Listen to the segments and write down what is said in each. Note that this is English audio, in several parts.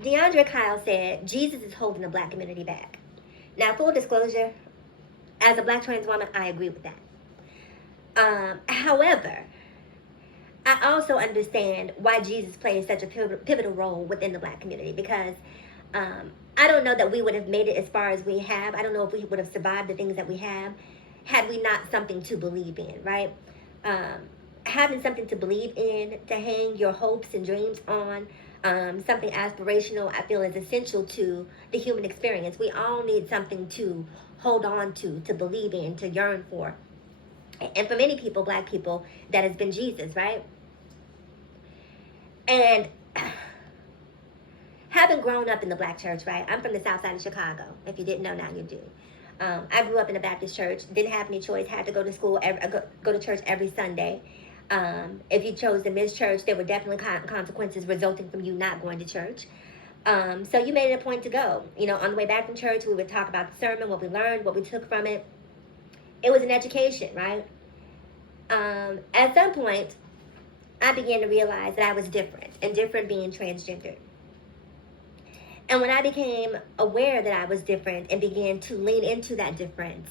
Deante Kyle said, Jesus is holding the black community back. Now, full disclosure, as a black trans woman, I agree with that. However, I also understand why Jesus plays such a pivotal role within the black community, because I don't know that we would have made it as far as we have. I don't know if we would have survived the things that we have had we not something to believe in, right? Having something to believe in, to hang your hopes and dreams on, something aspirational, I feel is essential to the human experience. We all need something to hold on to believe in, to yearn for. And for many people, black people, that has been Jesus, right? And having grown up in the black church, right? I'm from the south side of Chicago. If you didn't know, now you do. I grew up in a Baptist church, didn't have any choice, had to go to school, go to church every Sunday. If you chose to miss church, there were definitely consequences resulting from you not going to church. So you made it a point to go. You know, on the way back from church, we would talk about the sermon, what we learned, what we took from it. It was an education, right? At some point, I began to realize that I was different, and different being transgender. And when I became aware that I was different and began to lean into that difference,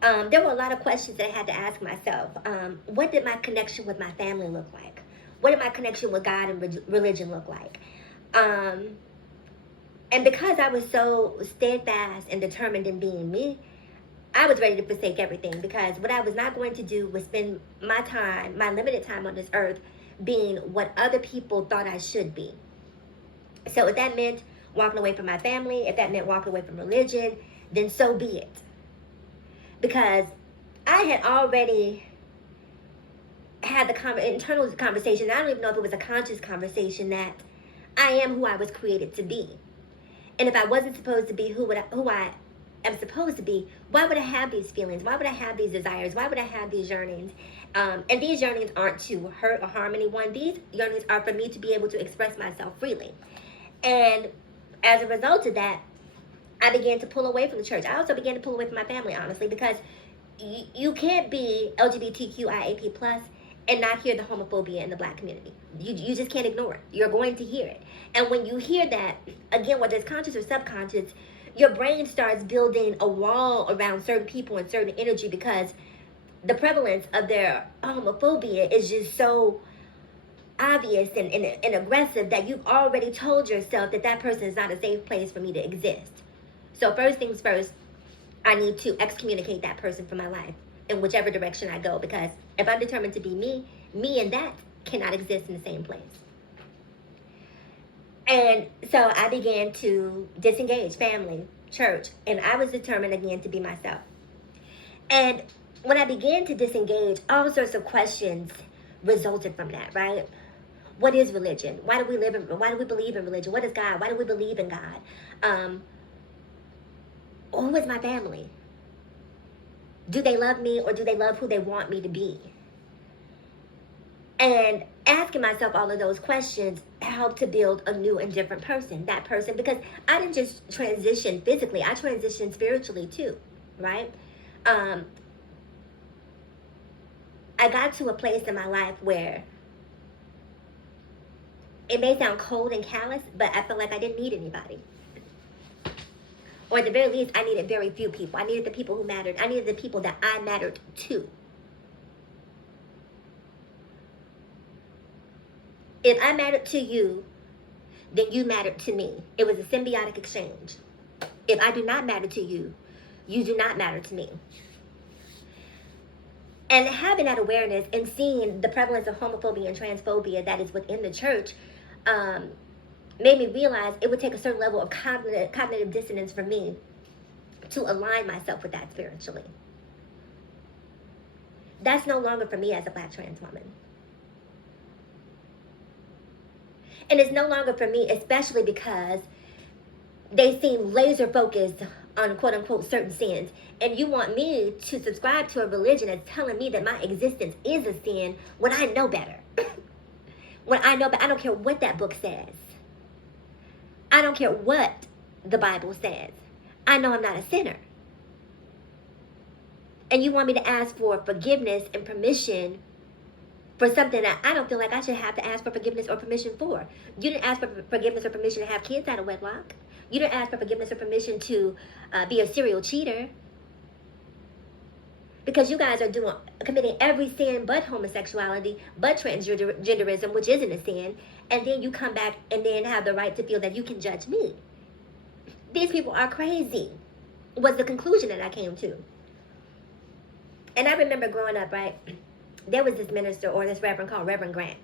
there were a lot of questions that I had to ask myself. What did my connection with my family look like? What did my connection with God and religion look like? And because I was so steadfast and determined in being me, I was ready to forsake everything, because what I was not going to do was spend my time, my limited time on this earth, being what other people thought I should be. So if that meant walking away from my family, if that meant walking away from religion, then so be it. Because I had already had the internal conversation, I don't even know if it was a conscious conversation, that I am who I was created to be. And if I wasn't supposed to be who I am supposed to be, why would I have these feelings? Why would I have these desires? Why would I have these yearnings? And these yearnings aren't to hurt or harm anyone. These yearnings are for me to be able to express myself freely. And as a result of that, I began to pull away from the church. I also began to pull away from my family, honestly, because you can't be LGBTQIAP plus and not hear the homophobia in the black community. You just can't ignore it. You're going to hear it. And when you hear that, again, whether it's conscious or subconscious, your brain starts building a wall around certain people and certain energy, because the prevalence of their homophobia is just so obvious and aggressive that you've already told yourself that that person is not a safe place for me to exist. So first things first, I need to excommunicate that person from my life in whichever direction I go, because if I'm determined to be me, me and that cannot exist in the same place. And so I began to disengage family, church, and I was determined again to be myself. And when I began to disengage, all sorts of questions resulted from that, right? What is religion? Why do we believe in religion? What is God? Why do we believe in God? Who is my family? Do they love me, or do they love who they want me to be? And asking myself all of those questions helped to build a new and different person, that person, because I didn't just transition physically, I transitioned spiritually too, right? I got to a place in my life where it may sound cold and callous, but I felt like I didn't need anybody. Or at the very least, I needed very few people. I needed the people who mattered. I needed the people that I mattered to. If I mattered to you, then you mattered to me. It was a symbiotic exchange. If I do not matter to you, you do not matter to me. And having that awareness and seeing the prevalence of homophobia and transphobia that is within the church made me realize it would take a certain level of cognitive dissonance for me to align myself with that spiritually. That's no longer for me as a black trans woman. And it's no longer for me, especially because they seem laser focused on quote unquote certain sins. And you want me to subscribe to a religion that's telling me that my existence is a sin when I know better. When I know, but I don't care what that book says. I don't care what the Bible says. I know I'm not a sinner. And you want me to ask for forgiveness and permission for something that I don't feel like I should have to ask for forgiveness or permission for. You didn't ask for forgiveness or permission to have kids out of wedlock. You didn't ask for forgiveness or permission to be a serial cheater. Because you guys are committing every sin but homosexuality, but transgenderism, which isn't a sin, and then you come back and then have the right to feel that you can judge me. These people are crazy, was the conclusion that I came to. And I remember growing up, right, there was this minister or this reverend called Reverend Grant.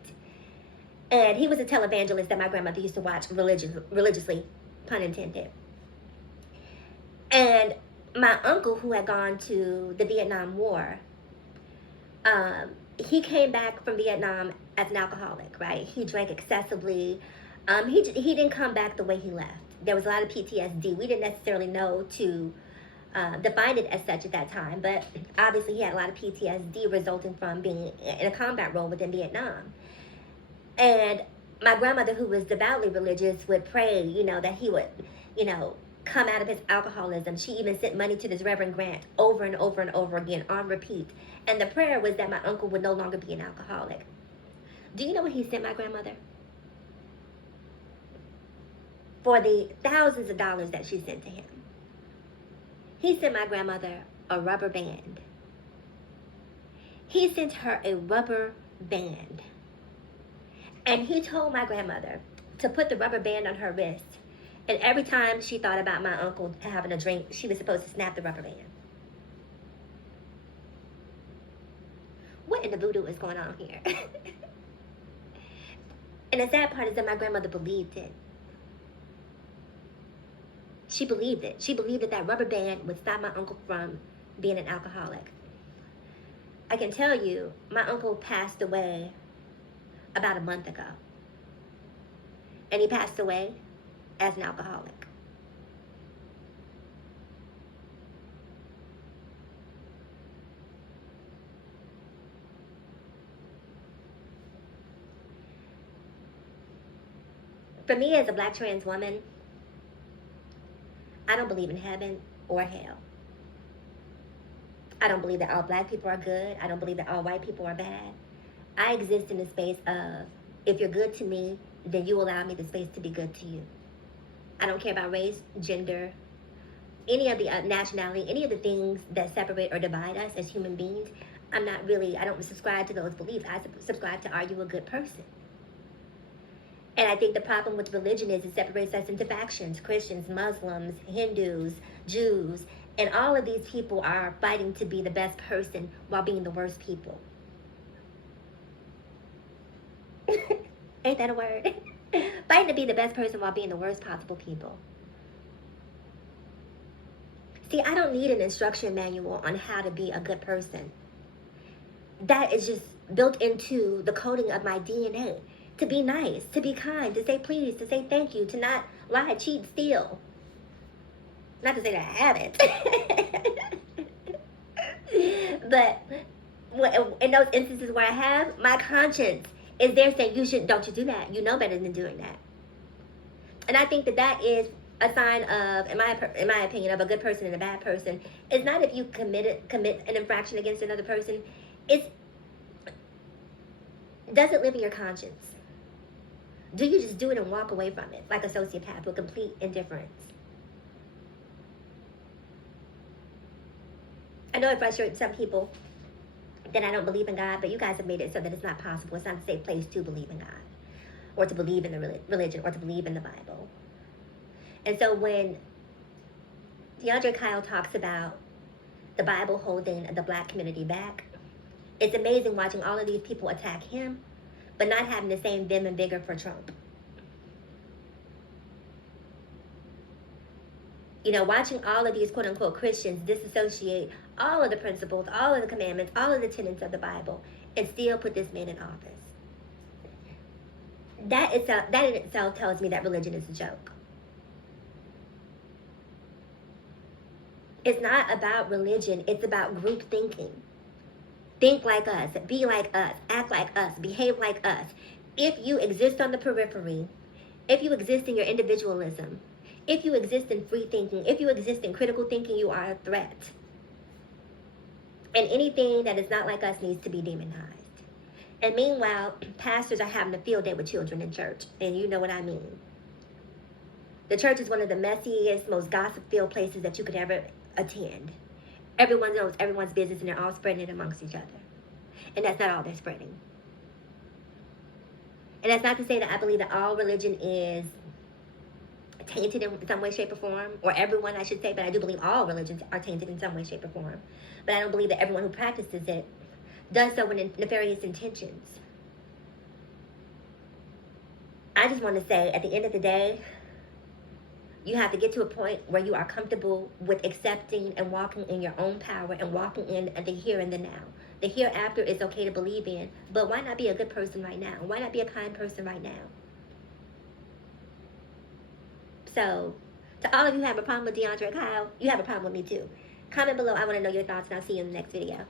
And he was a televangelist that my grandmother used to watch religiously, pun intended. And my uncle, who had gone to the Vietnam War, he came back from Vietnam as an alcoholic, right? He drank excessively. He didn't come back the way he left. There was a lot of PTSD. We didn't necessarily know to define it as such at that time, but obviously he had a lot of PTSD resulting from being in a combat role within Vietnam. And my grandmother, who was devoutly religious, would pray, that he would, come out of his alcoholism. She even sent money to this Reverend Grant over and over and over again on repeat. And the prayer was that my uncle would no longer be an alcoholic. Do you know what he sent my grandmother? For the thousands of dollars that she sent to him, he sent my grandmother a rubber band. He sent her a rubber band. And he told my grandmother to put the rubber band on her wrist. And every time she thought about my uncle having a drink, she was supposed to snap the rubber band. What in the voodoo is going on here? And the sad part is that my grandmother believed it. She believed it. She believed that rubber band would stop my uncle from being an alcoholic. I can tell you, my uncle passed away about a month ago. And he passed away as an alcoholic. For me, as a black trans woman, I don't believe in heaven or hell. I don't believe that all black people are good. I don't believe that all white people are bad. I exist in the space of, if you're good to me, then you allow me the space to be good to you. I don't care about race, gender, any of the nationality, any of the things that separate or divide us as human beings. I don't subscribe to those beliefs. I subscribe to, are you a good person? And I think the problem with religion is it separates us into factions: Christians, Muslims, Hindus, Jews, and all of these people are fighting to be the best person while being the worst people. Ain't that a word? Fighting to be the best person while being the worst possible people. See, I don't need an instruction manual on how to be a good person. That is just built into the coding of my DNA. To be nice, to be kind, to say please, to say thank you, to not lie, cheat, steal. Not to say that I haven't. But in those instances where I have, my conscience is there saying, don't you do that. You know better than doing that. And I think that is a sign of, in my opinion, of a good person and a bad person. It's not if you commit an infraction against another person. Does it live in your conscience? Do you just do it and walk away from it like a sociopath with complete indifference? I know it frustrates some people that I don't believe in God, but you guys have made it so that it's not possible. It's not a safe place to believe in God, or to believe in the religion, or to believe in the Bible. And so when Deante Kyle talks about the Bible holding the black community back, it's amazing watching all of these people attack him, but not having the same vim and vigor for Trump. Watching all of these quote-unquote Christians disassociate all of the principles, all of the commandments, all of the tenets of the Bible, and still put this man in office. That in itself tells me that religion is a joke. It's not about religion, it's about group thinking. Think like us, be like us, act like us, behave like us. If you exist on the periphery, if you exist in your individualism, if you exist in free thinking, if you exist in critical thinking, you are a threat. And anything that is not like us needs to be demonized. And meanwhile, pastors are having a field day with children in church. And you know what I mean. The church is one of the messiest, most gossip-filled places that you could ever attend. Everyone knows everyone's business and they're all spreading it amongst each other. And that's not all they're spreading. And that's not to say that I believe that all religion is tainted in some way, shape, or form. Or everyone, I should say, but I do believe all religions are tainted in some way, shape, or form. But I don't believe that everyone who practices it does so with nefarious intentions. I just want to say, at the end of the day, you have to get to a point where you are comfortable with accepting and walking in your own power and walking in the here and the now. The hereafter is okay to believe in, but why not be a good person right now? Why not be a kind person right now? So, to all of you who have a problem with Deante Kyle, you have a problem with me too. Comment below. I want to know your thoughts, and I'll see you in the next video.